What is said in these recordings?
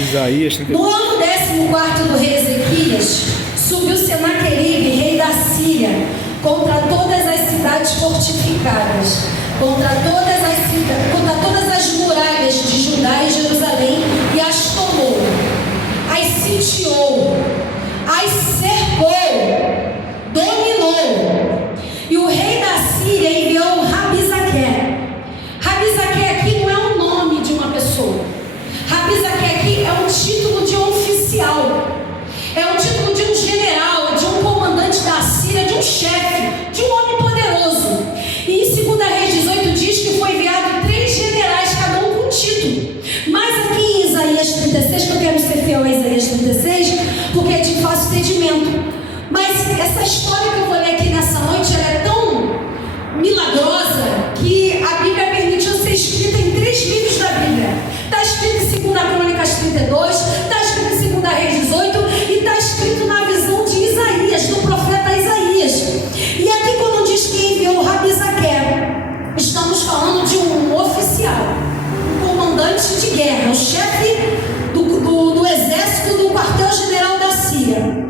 Isaías 36. No ano 14º do rei Ezequias, subiu Senaqueribe, rei da Síria, contra todas as cidades fortificadas, contra todas as muralhas de Judá e Jerusalém, e as tomou, as sitiou, as cercou, dominou. E o rei da Síria enviou Rabizaque. Rabizaque aqui não é o nome de uma pessoa. Rabizaque aqui é um título de um oficial, é o título de um general, de um comandante da Síria, de um chefe, de um homem poderoso. E em 2 Reis 18 diz que foi enviado 3 generais, cada um com título. Mas aqui em Isaías 36, que eu quero ser fiel a Isaías 36, porque é de fácil entendimento. Mas essa história que eu vou ler aqui nessa noite, ela é tão milagrosa que a Bíblia permitiu ser escrita em 3 livros da Bíblia. Está escrito em 2 Crônicas 32, está escrito em 2 Reis 18 e está escrito na visão de Isaías, do profeta Isaías. E aqui quando diz que enviou Rabizaque, estamos falando de um oficial, um comandante de guerra, o chefe do exército do quartel-general da Síria,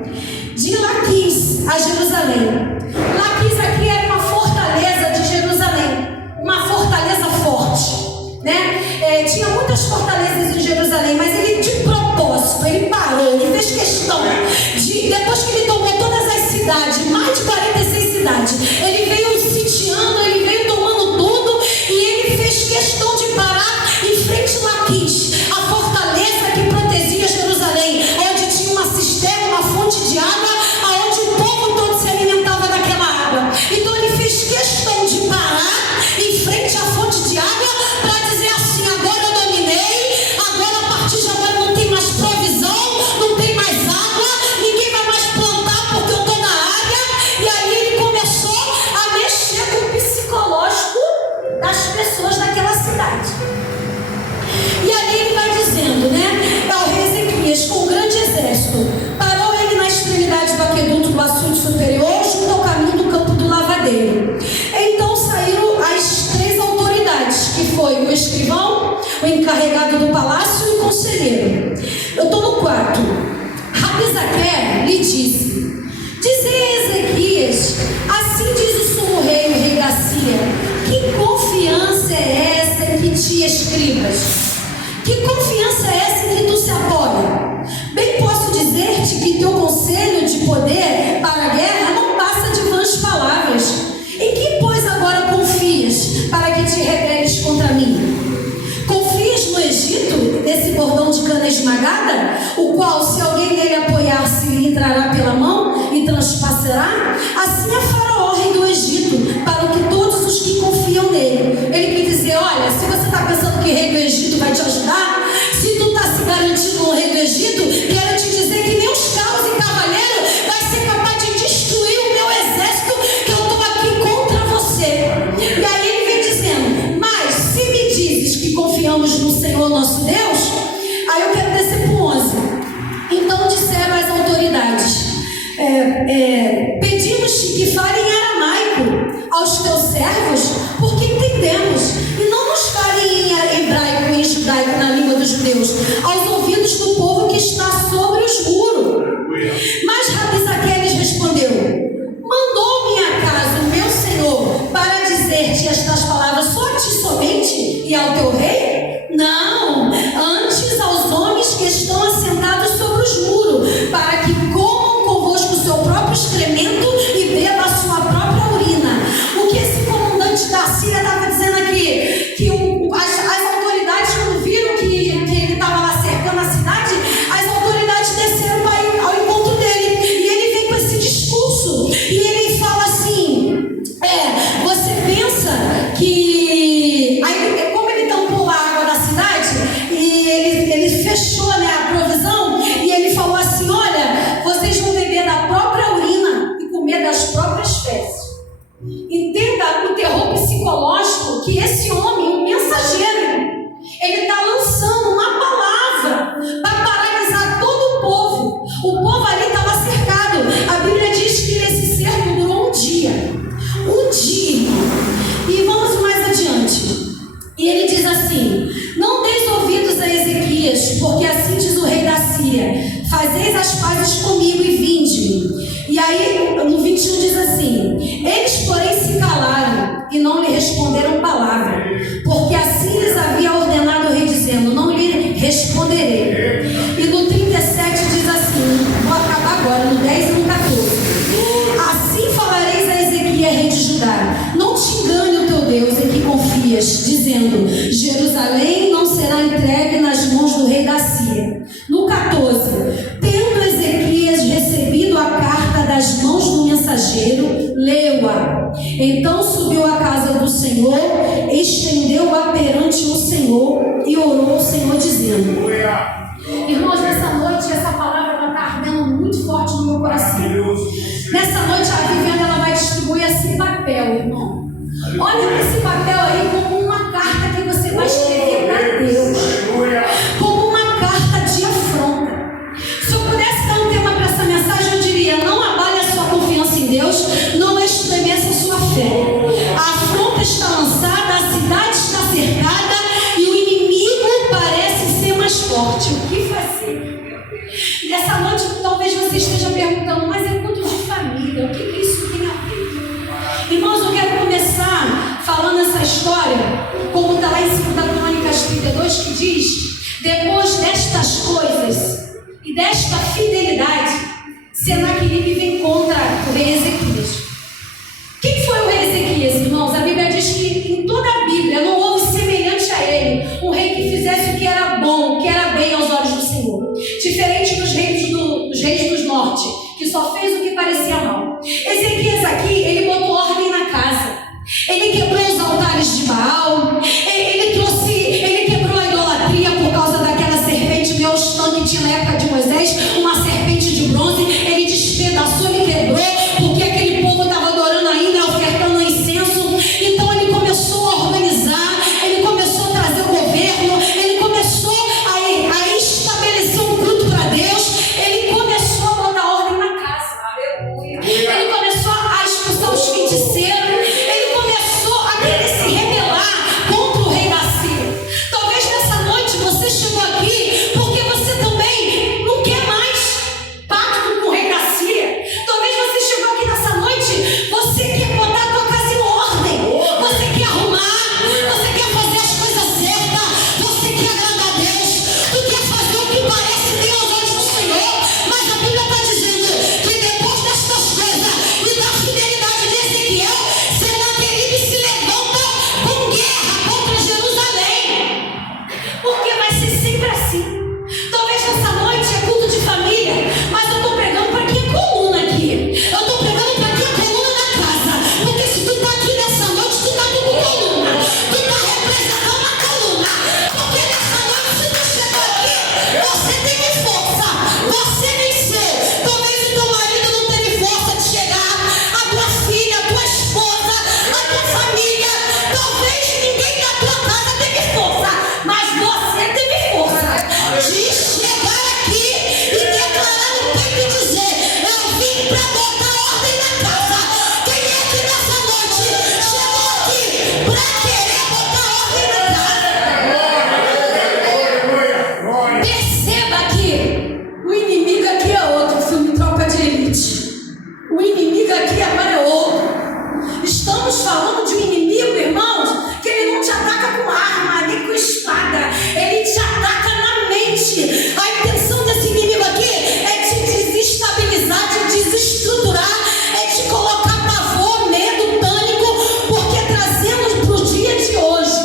de Laquis a Jerusalém. Laquis aqui era uma fortaleza de Jerusalém, uma fortaleza forte, né? Tinha muitas fortalezas em Jerusalém, mas ele de propósito, ele parou, ele fez questão de, depois que ele tomou todas as cidades, mais de 46 cidades, ele veio sitiando, ele veio tomando tudo, e ele fez questão de parar em frente a Laquis, a fortaleza que protegia Jerusalém, onde tinha uma cisterna, uma fonte de água, aonde o povo todo se alimentava daquela água. Então ele fez questão de parar em frente à fonte de água para dizer assim: agora eu dominei, agora a partir de agora não tem mais provisão, não tem mais água, ninguém vai mais plantar porque eu estou na área. E aí ele começou a mexer com o psicológico das pessoas daquela cidade. E ali ele vai dizendo, né? Ao rei Ezequias, com um grande exército, parou ele na extremidade do aqueduto do açude superior, junto ao caminho do campo do lavadeiro. Então saíram as 3 autoridades, que foi o escrivão, o encarregado do palácio e o conselheiro. Eu estou no 4. Rabizaque lhe disse: dizei a Ezequias, assim diz o sumo rei, o rei da Síria, que confiança é essa que te escribas? Que confiança é essa em que tu se apoia? Bem posso dizer-te que teu conselho de poder para a guerra não passa de vãs palavras. Em que, pois, agora confias para que te rebeles contra mim? Confias no Egito, nesse bordão de cana esmagada, o qual, se alguém nele apoiar-se, lhe entrará pela mão e transpassará? Assim é Faraó, rei do Egito, para que todos os que confiam nele. Ele quer dizer: olha, se você está pensando que o rei do Egito vai te ajudar, se tu está se garantindo no rei do Egito, quero te dizer que nem os carros e cavaleiros vai ser capaz de destruir o meu exército, que eu estou aqui contra você. E aí ele vem dizendo: mas se me dizes que confiamos no Senhor nosso Deus, aí eu quero descer para o 11. Então disseram as autoridades: pedimos-te que fale em aramaico aos teus servos, porque entendemos, e não nos fale em hebraico e em judaico, na língua dos judeus, aos ouvidos do povo que está sobre os muros. Mas Rabizaque lhes respondeu: mandou-me acaso meu senhor para dizer-te estas palavras só a ti somente e ao teu rei? Não, antes aos homens que estão assentados sobre os muros, para que comam convosco o seu próprio excremento e bebam a sua própria urina. O que esse comandante da Síria estava dizendo aqui? Que as autoridades, quando viram que ele estava lá cercando a cidade, as autoridades desceram para ir ao encontro dele. E ele vem com esse discurso. E ele fala assim: você pensa que... Aí, como ele tampou a água da cidade, e ele fechou, né, a provisão, e ele falou assim: olha, assim diz o rei da Síria: fazeis as pazes comigo e vinde-me. E aí no 21 diz assim: eles porém se calaram e não lhe responderam palavra, porque assim lhes havia ordenado o rei, dizendo: não lhe responderei. E no 37 diz assim, vou acabar agora, no 10 e no 14: assim falareis a Ezequias, rei de Judá: não te engane o teu Deus em que confias, dizendo: Jerusalém não será entregue nas mãos do rei da Síria. No 14: tendo Ezequias recebido a carta das mãos do mensageiro, leu-a. Então subiu à casa do Senhor, estendeu-a perante o Senhor e orou ao Senhor, dizendo: irmãos, nessa noite essa palavra está ardendo muito forte no meu coração. Nessa noite a Viviane ela vai distribuir esse papel, irmão. Olha para esse papel aí como uma carta que você vai escrever para Deus, como uma carta de afronta. Se eu pudesse dar um tema para essa mensagem, eu diria: não abale a sua confiança em Deus, não estremeça a sua fé. A afronta está lançada, a cidade está cercada e o inimigo parece ser mais forte. O que fazer? Nessa noite talvez você esteja perguntando: mas é culto de família, o que isso tem a ver? Irmãos, eu quero começar falando essa história, como está lá em 2 Crônicas 32, que diz: depois destas coisas e desta fidelidade, Senaqueribe vem contra o rei Ezequias. Quem foi o rei Ezequias, irmãos? A Bíblia diz que em toda a Bíblia não houve semelhante a ele um rei que fizesse o que era bom, o que era bem aos olhos do Senhor, diferente dos reis do norte, que só fez o que parecia mal. Ezequias aqui, ele botou ordem na casa, ele quebrou os altares de Baal, ele quebrou a idolatria por causa daquela serpente Neostã que tinha na época de Moisés, uma serpente de bronze. Ele despedaçou, ele quebrou, porque aquele povo estava adorando ainda, ofertando incenso. Então ele começou a organizar, ele começou a trazer o governo, ele começou a estabelecer um culto para Deus, ele começou a botar ordem na casa. Aleluia. Ele começou a expulsar os feiticeiros, ele começou a querer se rebelar contra o rei da Síria. Talvez nessa noite você chegou aqui porque você também não quer mais pacto com o rei da Síria. Talvez você chegou aqui nessa noite, você quer botar a tua casa em ordem, você quer arrumar, você quer fazer as coisas certas, você quer agradar a Deus, tu quer fazer o que parece bem aos olhos do Senhor. Mas a Bíblia está dizendo que depois destas coisas e da fidelidade de Ezequiel, Senaqueribe se levanta com guerra contra Jerusalém, porque vai ser sempre assim. Talvez nessa noite é culto de família, mas eu estou pregando para quem é coluna aqui, eu estou pregando para quem é coluna da casa, porque se tu está aqui nessa noite, tu está como coluna, tu está representando a coluna, porque nessa noite, se tu chegou aqui, você teve força, você venceu. Talvez o teu marido não teve força de chegar, a tua filha, a tua esposa, a tua família, talvez ninguém da tua casa teve força, mas você teve força de chegar aqui e declarar no peito e dizer: eu vim para botar ordem na casa. Quem é que nessa noite chegou aqui para querer botar ordem na casa? Perceba que o inimigo aqui é outro. Filme Tropa de Elite. O inimigo aqui agora é outro. Estamos falando de um inimigo, irmãos, que ele não te ataca com arma, nem com espada. Ele te ataca na mente. A intenção desse inimigo aqui é te desestabilizar, te desestruturar, é te colocar pavor, medo, pânico, porque trazemos para o dia de hoje.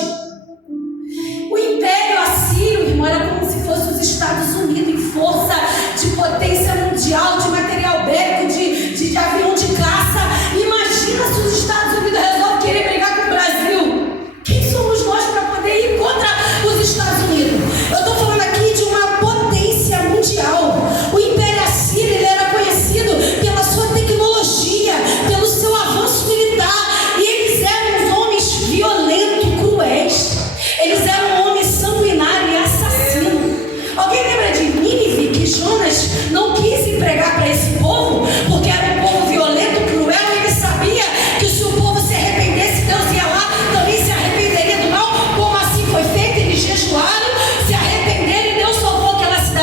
O Império Assírio, irmão, era como se fosse os Estados Unidos em força, de potência mundial, de material bélico, de avião de caça. Imagina se os Estados Unidos resolvem querer brigar com o Brasil. Quem somos nós para poder ir contra os Estados Unidos? Eu estou falando aqui de uma potência mundial. O Império Assírio, ele era conhecido pela sua tecnologia, pelo seu avanço militar, e eles eram uns homens violentos, cruéis. Eles eram homens sanguinários e assassinos. Alguém lembra de Nínive, que Jonas não quis ir pregar para esse povo, porque era um povo violento, cruel, e ele sabia que se o povo se arrependesse, Deus ia lá, também se arrependeria do mal, como assim foi feito. Eles jejuaram, se arrependeram e Deus salvou aquela cidade.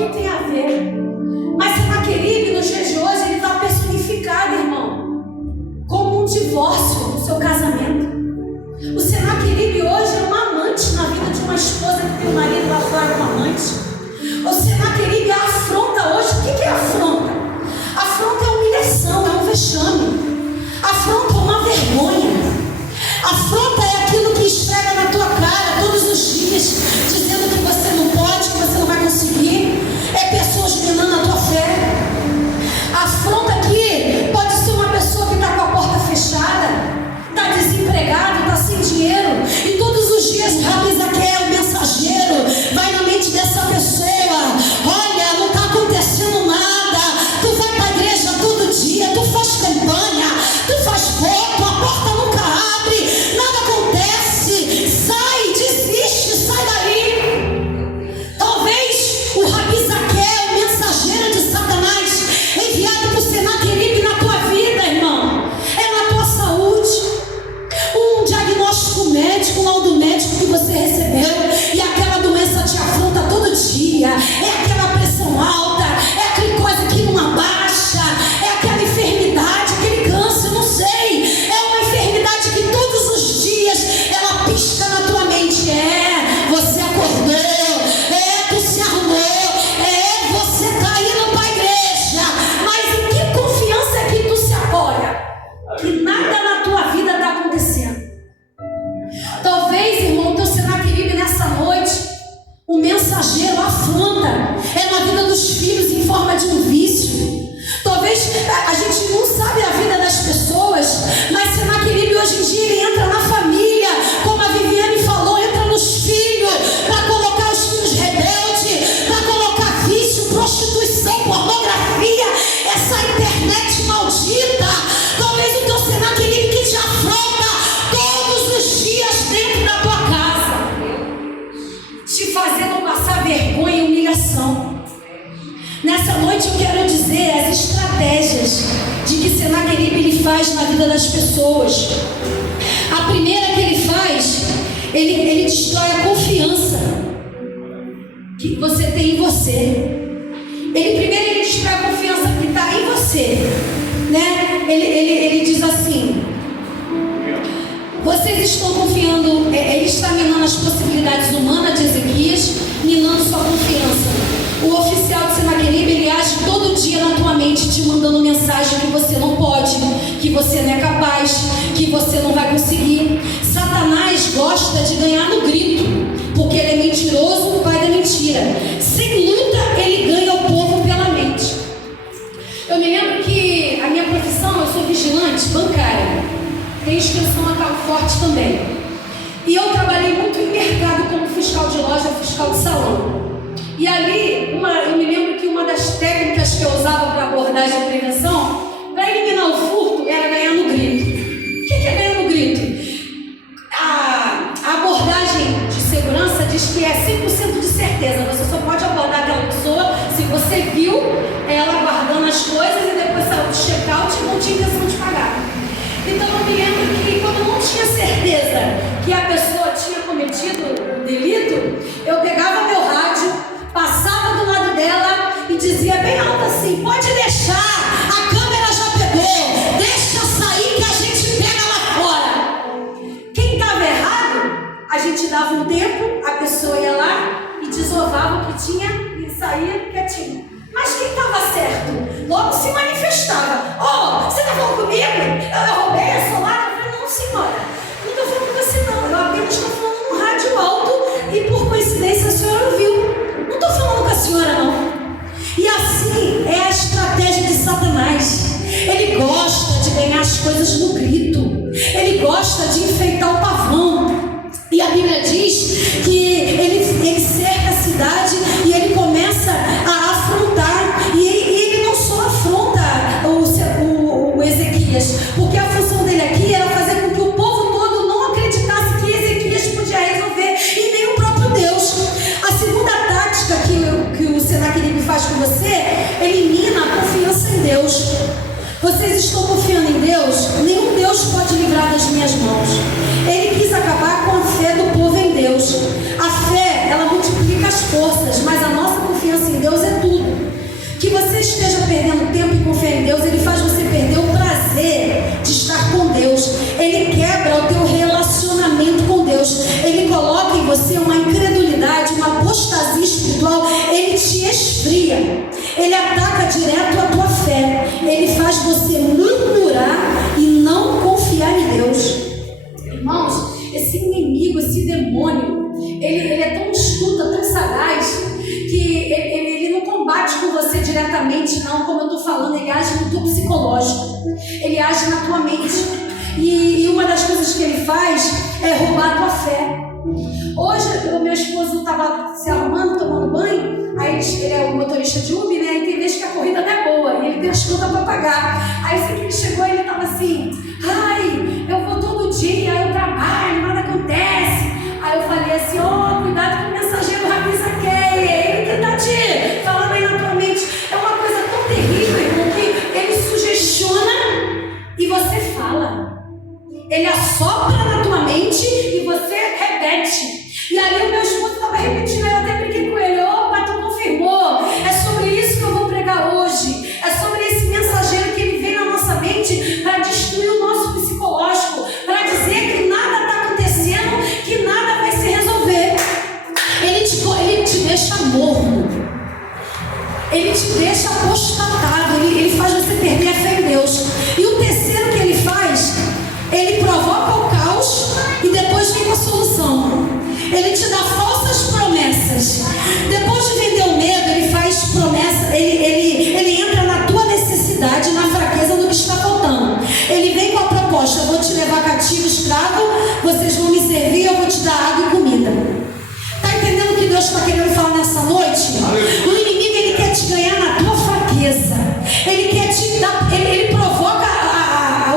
que tem a ver? Mas Senaqueribe, nos dias de hoje, ele está personificado, irmão, como um divórcio no seu casamento. O Senaqueribe hoje é uma amante na vida de uma esposa que tem um marido lá fora como amante. O Senaqueribe é a afronta hoje. O que é afronta? Afronta é humilhação, é um vexame. Afronta é uma vergonha. Afronta é aquilo que esfrega na tua cara todos os dias, dizendo que você não pode, que você não vai conseguir. É pessoas minando a tua fé. Afronta aqui pode ser uma pessoa que está com a porta fechada, está desempregado, está sem dinheiro, e todos os dias Rabizaquel, o mensageiro, vai na mente dessa pessoa: olha, não está acontecendo nada, tu vai para a igreja todo dia, tu faz campanha, tu faz voto, a porta nunca abre, nada acontece, sai, desiste, sai daí. Talvez o Rabizaquel, mensageiro de Satanás, enviado por Senaqueribe na tua vida, irmão, é na tua saúde. Um diagnóstico médico, um laudo médico que você recebeu, e aquela doença te afronta todo dia. É aquela pressão alta, é aquela coisa que não abaixa, é aquela enfermidade, aquele câncer, não sei. É uma enfermidade que todos os dias ela pisca na tua mente. É, você acordou, é, tu se arrumou, é, você está indo para a igreja, mas em que confiança é que tu se apoia? Que nada na tua vida está acontecendo. Talvez, irmão, teu Senaqueribe nessa noite, o mensageiro afronta, é na vida dos filhos em forma de um vício. Talvez a gente não sabe a vida das pessoas, mas Senaqueribe hoje em dia ele entra na família, como a Viviane falou, entra nos filhos, para colocar os filhos rebeldes, para colocar vício, prostituição, pornografia, essa internet maldita. Talvez o teu Senaqueribe que te afronta todos os dias dentro da tua casa, te fazendo passar vergonha e humilhação. Nessa noite eu quero dizer as estratégias de que Senaqueribe ele faz na vida das pessoas. A primeira que ele faz, ele destrói a confiança que você tem em você. Ele destrói a confiança que está em você, né? Ele diz assim: vocês estão confiando, ele está minando as possibilidades humanas de Ezequias, minando sua confiança. O oficial de Senaqueribe, ele age todo dia na tua mente, te mandando mensagem que você não pode, que você não é capaz, que você não vai conseguir. Satanás gosta de ganhar no grito, porque ele é mentiroso, o pai da mentira. Sem luta, ele ganha o povo pela mente. Eu me lembro que a minha profissão, eu sou vigilante bancária, tem extensão a Cabo Forte também. E eu trabalhei muito em mercado como fiscal de loja, fiscal de salão. E ali, eu me lembro que uma das técnicas que eu usava para abordagem e prevenção, para eliminar o furto, era ganhar no grito. O que é ganhar no grito? A abordagem de segurança diz que é 100% de certeza. Você só pode abordar aquela pessoa se você viu ela guardando as coisas e depois saiu do check-out e não tinha intenção de pagar. Então eu me lembro que quando eu não tinha certeza que a pessoa tinha cometido o delito, eu pegava meu rádio, passava do lado dela e dizia bem alto assim: pode deixar, a câmera já pegou, deixa sair que a gente pega lá fora. Quem estava errado, a gente dava um tempo, a pessoa ia lá e desovava o que tinha e saía quietinho. Mas quem estava certo, logo se manifestava: oh, você está falando comigo? Eu roubei a celular? Eu falei: não, senhora, não estou falando com você não, eu apenas estou falando no rádio alto e por coincidência a senhora ouviu. Não estou falando com a senhora não. E assim é a estratégia de Satanás. Ele gosta de ganhar as coisas no grito, ele gosta de enfeitar o pavão. E a Bíblia diz que ele cerca a cidade e ele começa a afrontar. E ele não só afronta o Ezequias, porque a função dele aqui era fazer com que o povo todo não acreditasse que Ezequias podia resolver, e nem o próprio Deus. A segunda tática que o Senaqueribe faz com você, elimina a confiança em Deus. Vocês estão confiando em Deus? Nenhum Deus pode livrar das minhas mãos. Ele quis acabar com a fé do povo em Deus. A fé, ela multiplica as forças, mas a nossa confiança em Deus é esteja perdendo tempo em confiar em Deus, ele faz você perder o prazer de estar com Deus. Ele quebra o teu relacionamento com Deus. Ele coloca em você uma incredulidade, uma apostasia espiritual. Ele te esfria. Ele ataca direto a tua fé. Ele faz você murmurar e não confiar em Deus. Irmãos, esse inimigo, esse demônio, ele é tão astuto, tão sagaz, que ele não combate com você diretamente, não, como eu estou falando. Ele age no teu psicológico, ele age na tua mente, e uma das coisas que ele faz é roubar a tua fé. Hoje o meu esposo estava se arrumando, tomando banho, aí ele é o motorista de Uber, né? E tem vezes que a corrida não é boa, e ele tem as contas para pagar. Aí assim que ele chegou, ele estava assim: ai, eu vou todo dia, eu trabalho, nada acontece. Aí eu falei assim: ó, cuidado que o mensageiro rabisaqueia, ele que está te falando aí na tua mente. É uma coisa tão terrível, irmão, que ele sugestiona e você fala. Ele assopra na tua mente e você repete. E aí o meu esposo estava repetindo, eu até brinquei com ele: opa, tu confirmou, é sobre isso que eu vou pregar hoje. É sobre esse mensageiro que ele vem na nossa mente para destruir o nosso psicológico, para dizer que nada está acontecendo, que nada vai se resolver. Ele te deixa morno, ele te deixa apostatado, ele faz você perder a fé em Deus. E o terceiro que ele faz, ele provoca o caos e depois vem com a solução. Ele te dá falsas promessas. Depois de vender o medo, ele faz promessa, ele entra na tua necessidade, na fraqueza do que está faltando. Ele vem com a proposta: eu vou te levar cativo, escravo, vocês vão me servir, eu vou te dar água e comida. Está entendendo o que Deus está querendo falar nessa noite? O inimigo, ele quer te ganhar na tua fraqueza. Ele quer te dar, ele provoca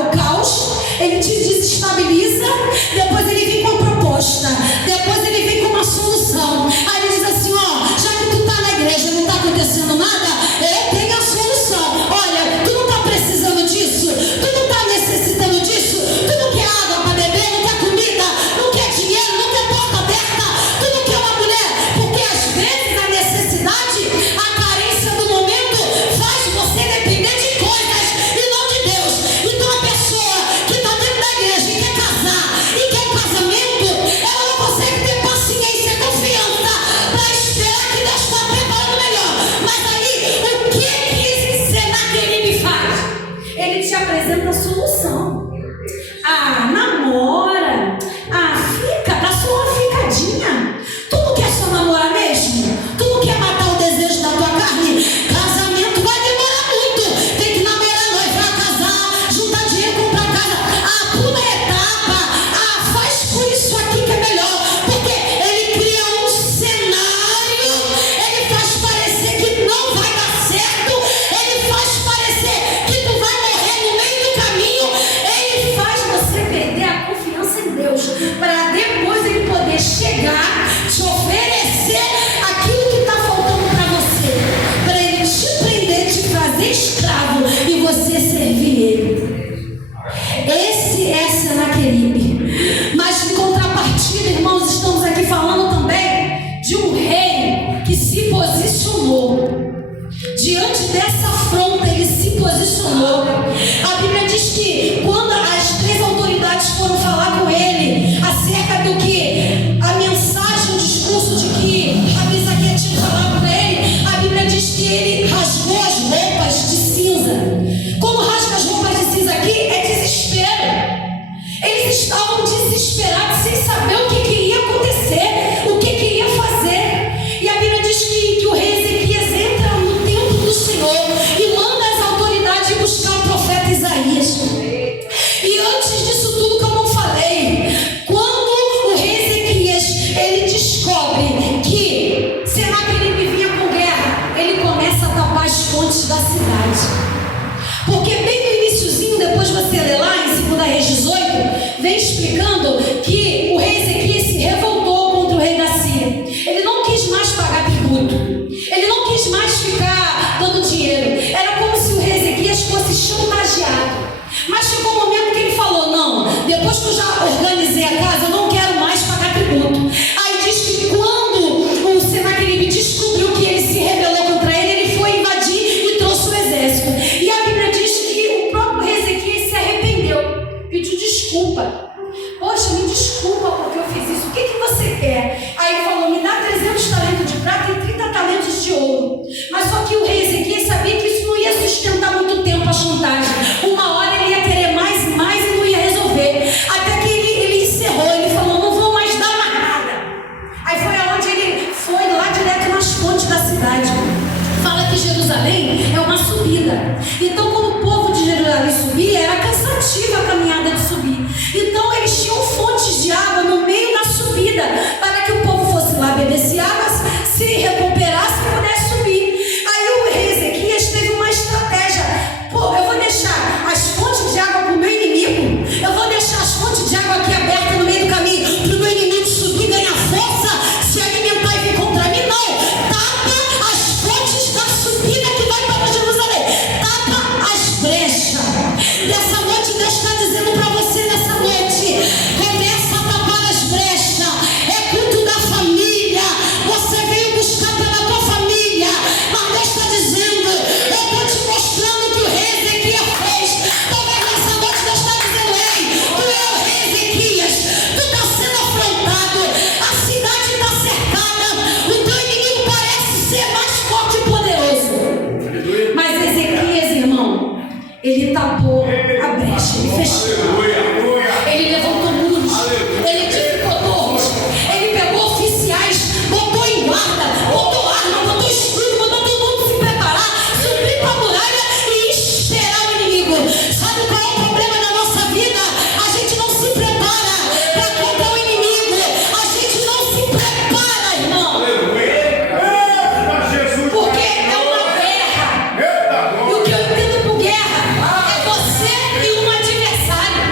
o caos, ele te desestabiliza, depois ele vem com a proposta, depois ele vem com uma solução. Aí ele diz assim: ó, já que tu tá na igreja, não tá acontecendo nada, eu tenho a solução. Olha, tu não tá precisando disso, tu não tá necessitando disso, tu não quer água para beber, não quer comida, não quer dinheiro, não quer porta aberta, tu não quer uma mulher, porque às vezes a necessidade, a carência do momento faz você depender de coisas e não de Deus. Então a pessoa que está dentro da igreja e quer casar e quer um casamento, ela não consegue ter paciência e confiança para esperar que Deus está preparando melhor. Mas aí, o que esse Senaqueribe faz? Ele te apresenta a solução. Ah, namora. Ah, fica, dá só uma ficadinha. Tu não quer só namorar mesmo? Tu não quer matar o desejo da tua carne? Casamento vai demorar muito. Tem que namorar, noivar, casar, juntar dinheiro, comprar casa. Ah, pula etapa. Ah, faz por isso aqui que é melhor. Porque ele cria um cenário, ele faz parecer que não vai dar certo, ele faz parecer que tu vai morrer no meio do caminho, ele faz você perder a confiança em Deus, para depois ele poder chegar, te oferecer aquilo que está faltando para você, para ele te prender, te fazer escravo e você servir ele. Esse é Senaqueribe. Mas em contrapartida, irmãos, estamos aqui falando também de um rei que se posicionou. Diante dessa afronta, ele se posicionou. A Bíblia diz que quando as três autoridades foram falar com ele acerca do que a mensagem, o discurso de que Rabisaqueia tinha falado para ele, a Bíblia diz que ele rasgou as roupas de cinza. Quando rasga as roupas de cinza aqui, é desespero. Eles estavam desesperados, sem saber o que iria acontecer, o que iria fazer. E a Bíblia diz que o rei Ezequias entra no templo do Senhor e manda as autoridades buscar o profeta Isaías. E antes disso tudo que eu não falei, quando o rei Ezequias, ele descobre que Senaqueribe vinha com guerra, ele começa a tapar as fontes da cidade. Porque bem no iniciozinho, depois você lê lá em 2 Reis 18, vem explicando que o rei Ezequias se revoltou contra o rei da Síria. Ele não quis mais pagar tributo, ele não quis mais ficar dando dinheiro. Era como se o rei Ezequias fosse chantageado. Mas chegou um momento que ele falou: não, depois que eu já organizei a casa, eu não quero mais pagar tributo. Aí diz que quando o Senaqueribe descobriu que ele se rebelou contra ele, ele foi invadir e trouxe Jerusalém é uma subida. Então, quando o povo de Jerusalém subia, era cansativa a caminhada de subir. Então, eles tinham fontes de água no meio da subida, para que o povo fosse lá, bebesse água, se recuperasse e pudesse subir. Aí o rei Ezequias teve uma estratégia. Pô, eu vou deixar as fontes de água para o meu inimigo, eu vou deixar as fontes de água aqui abertas no meio do caminho, para o meu inimigo subir, ganhar força, se alimentar e vir contra mim. Não, tapa as fontes da subida que vai para Jerusalém, tapa as brechas. Nessa noite Deus está dizendo para você, nessa noite, começa a tapar as brechas. É culto da família, você veio buscar pela tua família, mas Deus está dizendo, eu estou te mostrando o que o rei Ezequias fez. Talvez nessa noite Deus está dizendo, ei, tu é o rei Ezequias, tu está sendo afrontado, a cidade está cercada, o teu inimigo parece ser mais forte e poderoso. Mas Ezequias, irmão, ele tapou a brecha, ele fechou. Ele levantou muros, ele edificou torres, ele pegou oficiais, botou em guarda, botou arma, botou escudo, botou todo mundo se preparar, subir para a muralha e esperar o inimigo. Sabe qual é o problema da nossa vida? A gente não se prepara para contra o inimigo, a gente não se prepara, irmão. Porque é uma guerra. E o que eu entendo por guerra é você e um adversário.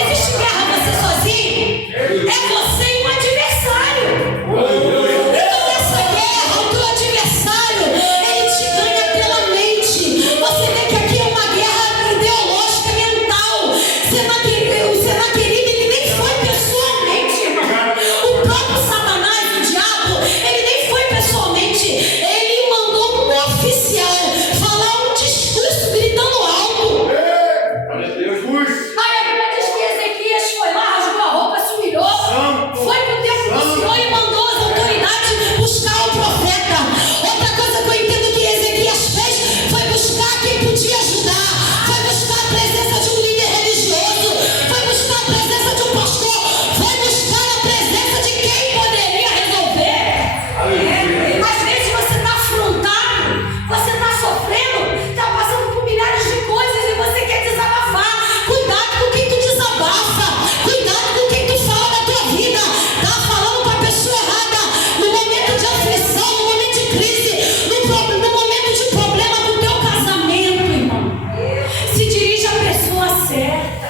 Existe guerra você sozinho? É você e um adversário. Então nessa guerra, o teu adversário, ele te ganha pela mente. Você vê que aqui é uma guerra ideológica, mental. O Senaqueribe, ele nem foi pessoalmente, irmão. O próprio Satanás, o diabo, ele nem foi pessoalmente. Ele mandou um oficial falar um discurso gritando alto. Aí a Bíblia diz que Ezequias foi lá, rasgou a roupa, se humilhou, foi pro templo do Senhor e mandou as autoridades buscar o profeta. Outra coisa que eu entendo que Ezequias fez foi buscar quem podia ajudar, foi buscar a presença de um líder religioso, foi buscar a presença de um pastor, foi buscar a presença de quem poderia resolver. Às vezes você está afrontado, você está sofrendo, está passando por milhares de coisas e você quer desabafar. Cuidado com quem tu desabafa, cuidado com quem tu fala da tua vida. Está falando para a pessoa errada, no momento de aflição, no momento de crise, no momento de problema do teu casamento, irmão. Se dirige à pessoa certa.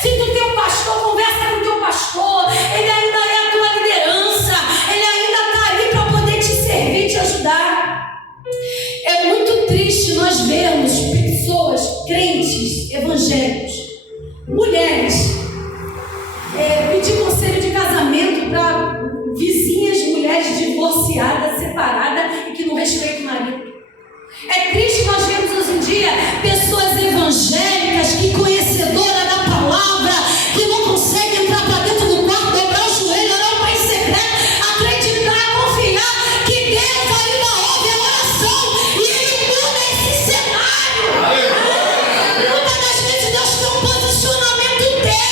Se tu tem um pastor, conversa com o teu pastor, ele ainda é a tua liderança, ele ainda está ali para poder te servir, te ajudar. É muito triste nós vermos pessoas, crentes, evangélicos, mulheres, pedir conselho de casamento para vizinhas, mulheres divorciadas, separadas e que não respeitam o marido. É triste nós vermos hoje em dia pessoas evangélicas que conhecedoras da palavra, que não conseguem entrar para dentro do quarto, dobrar o joelho, orar um pai secreto, acreditar, confiar que Deus ainda ouve a oração e Ele muda esse cenário. Muitas das vezes Deus tem um posicionamento dele.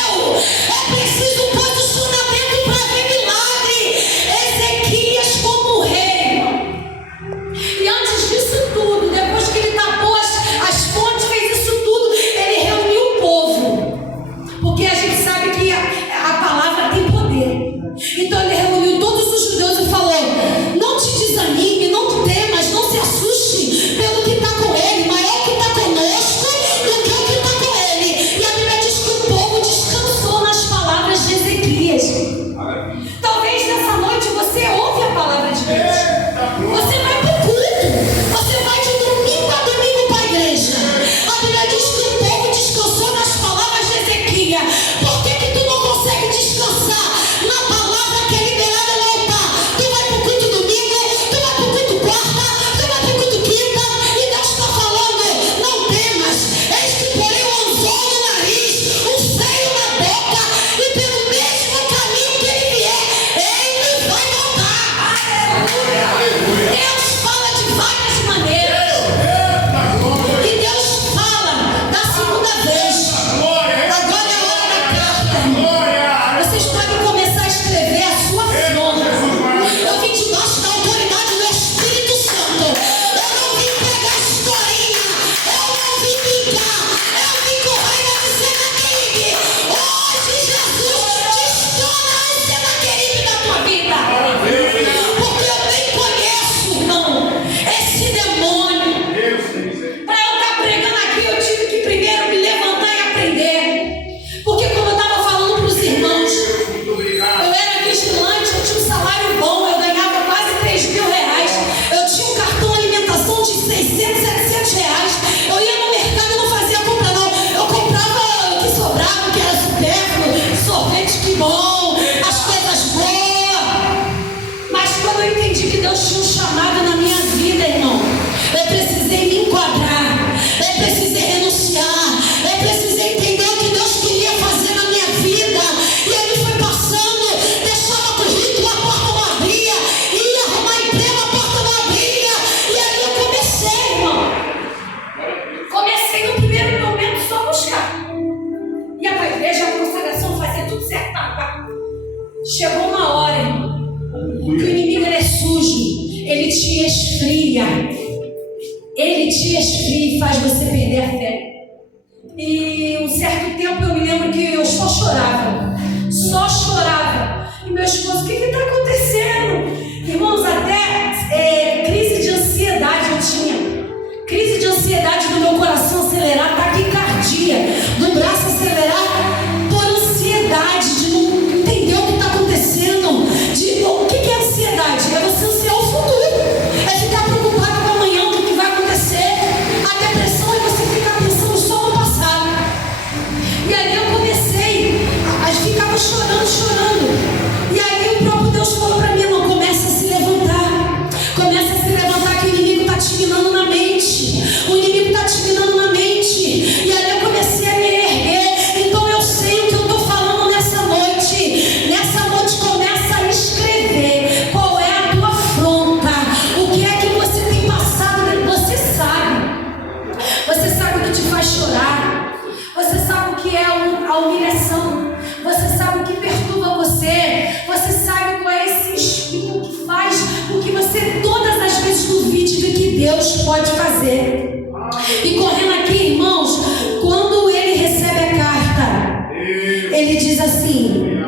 entendi que Deus tinha um chamado na minha vida, irmão, eu precisei me enquadrar, eu precisei renunciar, eu precisei entender o que Deus queria fazer na minha vida. E ele foi passando, deixava currículo, a porta não abria, ia arrumar emprego, a porta não abria. E aí eu comecei, irmão. Comecei no primeiro momento só a buscar. Ia para a igreja, a consagração, fazia tudo certo. Chegou uma hora, irmão, que o inimigo ele é sujo, ele te esfria. Ele te esfria e faz você perder a fé. E um certo tempo eu me lembro que eu só chorava. E meu esposo, o que está acontecendo? Irmãos, até crise de ansiedade eu tinha. Crise de ansiedade do meu coração acelerar, taquicardia, do braço acelerar, por ansiedade de não entender o que está acontecendo. O que é ansiedade? É você ansiar o futuro. É ficar preocupado com amanhã, o que vai acontecer. A depressão é você ficar pensando só no passado. E aí eu comecei, ficava chorando. E aí o próprio Deus falou para mim, não, começa a se levantar. Que o inimigo está te minando na mente. E aí eu comecei a me erguer. Então eu sei o que eu estou falando nessa noite. Nessa noite começa a escrever qual é a tua afronta. O que é que você tem passado. Você sabe o que te faz chorar. Você sabe o que é a humilhação. Você sabe o que perturba você. Você sabe qual é esse espinho que faz com que você todas as vezes duvide do que Deus pode fazer. E correndo aqui, irmãos, quando ele recebe a carta, ele diz assim,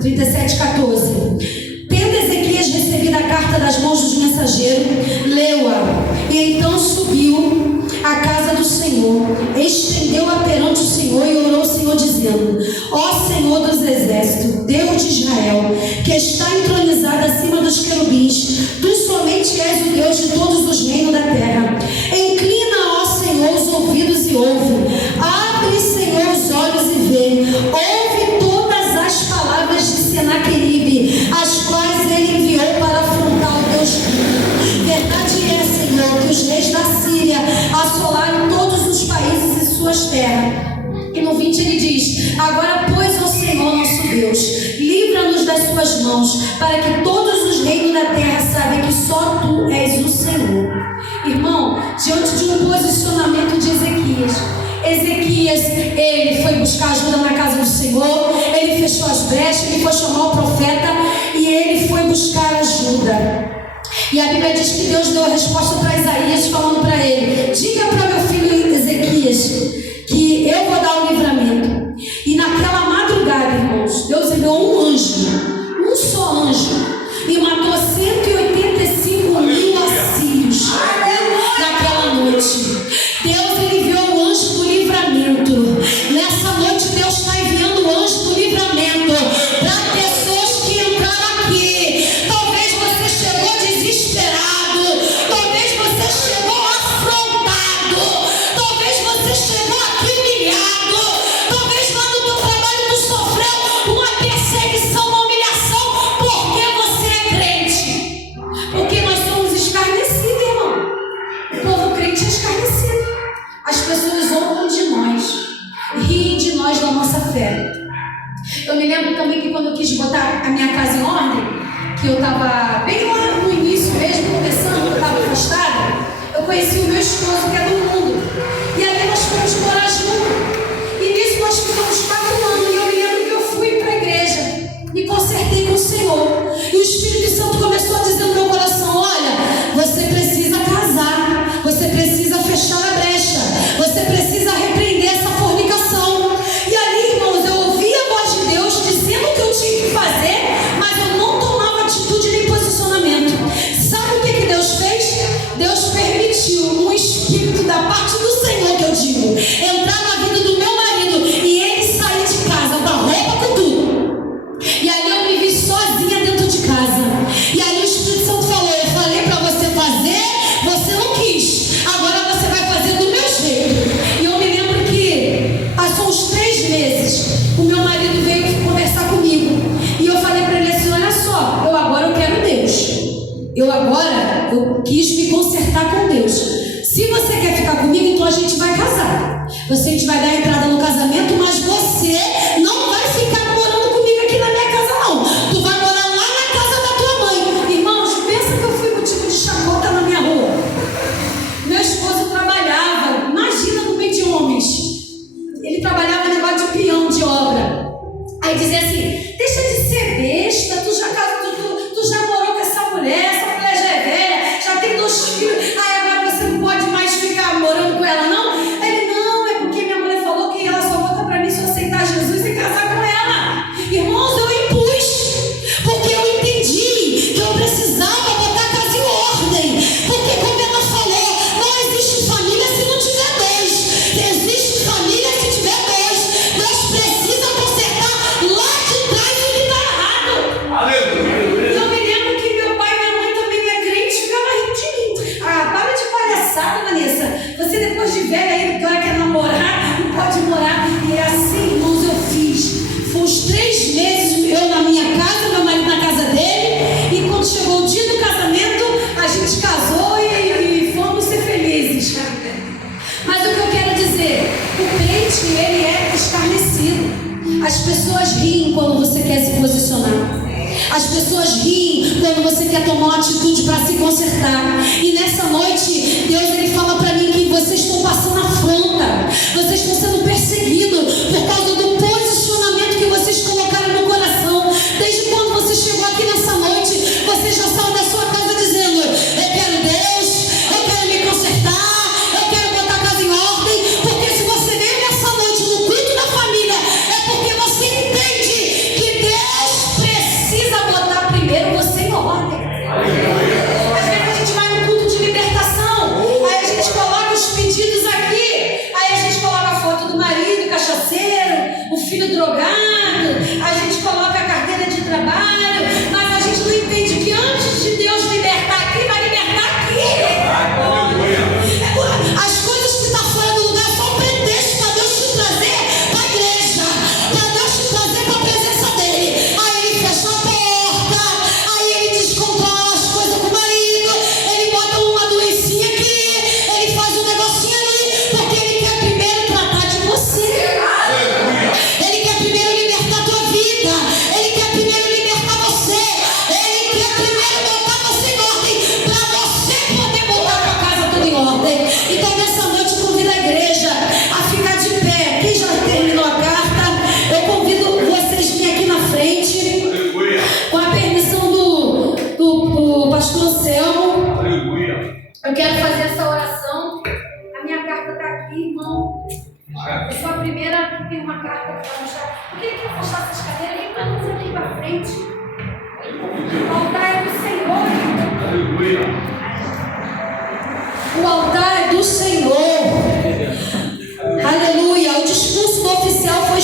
37:14. Tendo Ezequias recebido a carta das mãos dos mensageiros, leu-a, e então subiu à casa do Senhor, estendeu-a perante o Senhor e orou ao Senhor, dizendo: ó Senhor dos exércitos, Deus de Israel, que está entronizado acima dos querubins, tu somente és o Deus de todos os reinos da terra. Inclina, ó Senhor, os ouvidos e ouve. Abre, Senhor, os olhos e vê. Ouve todas as palavras de Senaqueribe, as quais ele enviou para afrontar o Deus vivo. Verdade é, Senhor, que os reis da Síria assolaram todos os países e suas terras. E no 20 ele diz: agora, pois, ó Senhor nosso Deus, livra-nos das suas mãos, para que todos os reinos da terra saibam que só tu és o Senhor. Irmão, diante de um posicionamento de Ezequias, ele foi buscar ajuda na casa do Senhor, ele fechou as brechas, ele foi chamar o profeta e ele foi buscar ajuda. E a Bíblia diz que Deus deu a resposta para Isaías, falando para ele: diga para meu filho Ezequias que eu vou dar o livramento. E naquela madrugada, irmãos, Deus enviou um anjo, um só anjo, e matou 185 mil assírios naquela noite. Deus enviou o anjo do livramento. Nessa noite Deus está enviando o anjo do livramento para pessoas que entraram aqui. Talvez você chegou desesperado, talvez você chegou afrontado, talvez você chegou aqui humilhado, talvez lá no teu trabalho tu sofreu uma perseguição, uma humilhação, porque você é crente. Porque nós somos escarnecidos, irmão. O povo crente é escarnecido. As pessoas zombam de nós, riem de nós, da nossa fé. Eu me lembro também que quando eu quis botar a minha casa em ordem, que eu estava bem lá no início mesmo, começando, eu estava afastada, eu conheci o meu esposo, que é do mundo. E aí nós fomos morar juntos. E nisso nós ficamos 4 anos. E eu me lembro que eu fui para a igreja e consertei com o Senhor. E o Espírito Santo começou a dizer no meu coração: olha, você precisa casar, você precisa fechar a brecha, você precisa repreender essa fornicação. E ali, irmãos, eu ouvi a voz de Deus dizendo o que eu tinha que fazer, mas eu não tomava atitude nem posicionamento. Sabe o que Deus fez? Deus permitiu um espírito da parte do Senhor, que eu digo, entrar na vida do meu marido e ele sair de casa com a roupa, com tudo. E aí eu me vi sozinha dentro de casa. E aí o Espírito Santo falou: eu falei para você fazer, você não quis, agora você vai fazer do meu jeito. E eu me lembro que passou uns 3 meses, o meu marido veio conversar comigo e eu falei para ele assim: olha só, eu agora eu quero eu quis me consertar com Deus. Se você quer ficar comigo, então a gente vai casar. A gente vai dar entrada no casamento, mas você não vai ficar morando comigo aqui na minha casa, não. Tu vai morar lá na casa da tua mãe. Irmãos, pensa que eu fui motivo de chacota na minha rua. Meu esposo trabalhava, imagina no meio de homens. Ele trabalhava no negócio de peão de obra. Aí dizia assim: deixa de ser besta, tu já morou com essa mulher já é velha, já tem 2 filhos, aí agora você não pode mais ficar morando com ela, não? Ele: não, é porque minha mulher falou que ela só volta pra mim se eu aceitar Jesus e casar com ela. Irmãos, eu impus, porque eu entendi que eu precisava botar a casa em ordem, porque como ela falou, não existe família se não tiver 2, existe família se tiver 2. Deus precisa consertar lá de trás o que está errado. Aleluia. Eu me lembro que meu pai e minha mãe também é crente, ficava rindo de mim. Ah, para de palhaçada, Vanessa. Você depois de velha aí, agora quer namorar, não pode morar. E é assim, irmãos, eu fiz. Foi uns 3 meses eu na minha casa, meu marido na casa dele. E quando chegou o dia do casamento, a gente casou e fomos ser felizes. Mas o que eu quero dizer, o crente, ele é escarnecido. As pessoas riem quando você quer se posicionar. As pessoas riem quando você quer tomar uma atitude para se consertar. E nessa noite, Deus ele fala para mim que vocês estão passando afronta. Vocês estão sendo perseguidos por causa do posicionamento que vocês colocaram no coração. Desde quando você chegou aqui nessa noite, você já saiu da sua casa dizendo: eu quero Deus, eu quero me consertar, eu quero botar a casa em ordem. Porque se você veio nessa noite no culto da família, é porque você entende que Deus precisa botar primeiro você em ordem. Às vezes a gente vai no culto de libertação, aí a gente coloca os pedidos aqui, aí a gente coloca a foto do marido cachaceiro, o filho drogado, a gente coloca a carteira de trabalho, mas a gente não entende que antes de Deus libertar aqui, vai libertar aqui. As coisas que estão fora do lugar são um pretexto para Deus te trazer para a igreja, para Deus te trazer para a presença dele. Aí ele fecha a porta, aí ele descontrola as coisas com o marido, ele bota uma doencinha aqui, ele faz um negocinho ali, porque ele quer primeiro tratar de você. Ele quer primeiro libertar a tua vida, ele quer primeiro libertar você, ele quer primeiro botar você em ordem, para você poder botar a tua casa toda em ordem. Então nessa noite eu convido a igreja a ficar de pé. Quem já terminou a carta, eu convido vocês a vir aqui na frente, Aleluia. com a permissão do pastor Anselmo. Aleluia. Eu quero fazer essa oração. A minha carta está aqui, irmão. Eu sou a primeira que tem uma carta para mostrar. Eu queria que afastasse essas cadeiras, vem para nós aqui para frente. O altar é do Senhor. Aleluia. O altar é do Senhor. Aleluia. O discurso do oficial foi